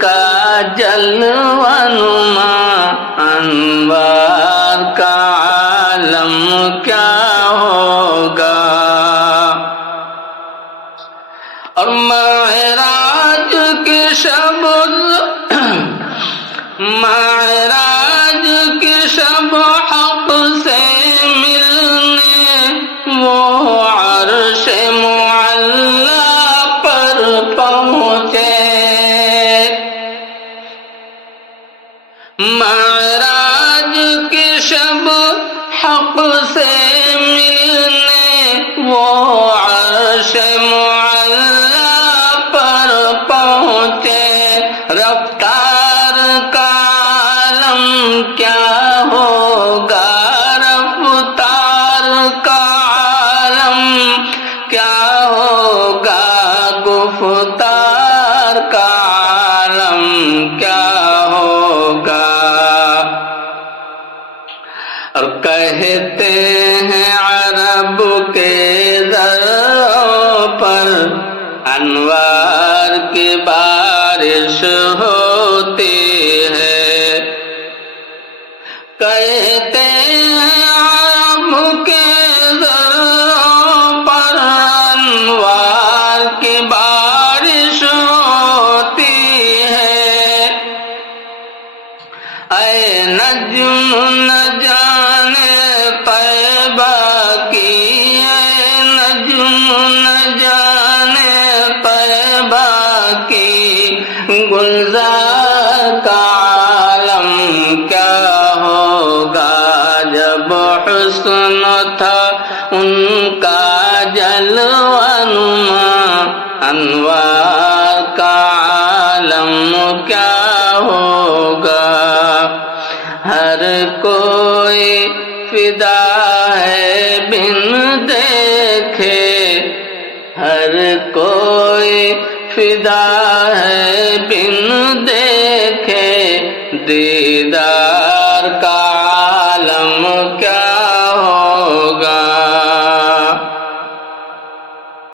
کا جلوہ نما انوار کا عالم کیا ہوگا۔ اور معراج کی شب حق سے ملنے وہ عرش معلی پر پہنچے۔ معراج کی شب حق سے ملنے وہ عرش معلی پر پہنچے۔ رفتار کا عالم کیا ہوگا، رفتار کا عالم کیا ہوگا، گفتار کا عالم کیا ہوگا۔ اور کہتے ہیں عرب کے دروں پر انوار کی بارش ہوتی ہے۔ کہتے ہیں عرب کے دروں پر انوار کی بارش ہوتی ہے۔ اے نجم نہ جانے طیبہ کی، اے نجم نہ جانے طیبہ کی، گلزار کا عالم کیا ہوگا جب حسن تھا ان کا جلوہ نما انوار کا عالم کیا ہوگا۔ ہر کوئی فدا ہے بن دیکھے، ہر کوئی فدا ہے بن دیکھے، دیدار کا عالم کیا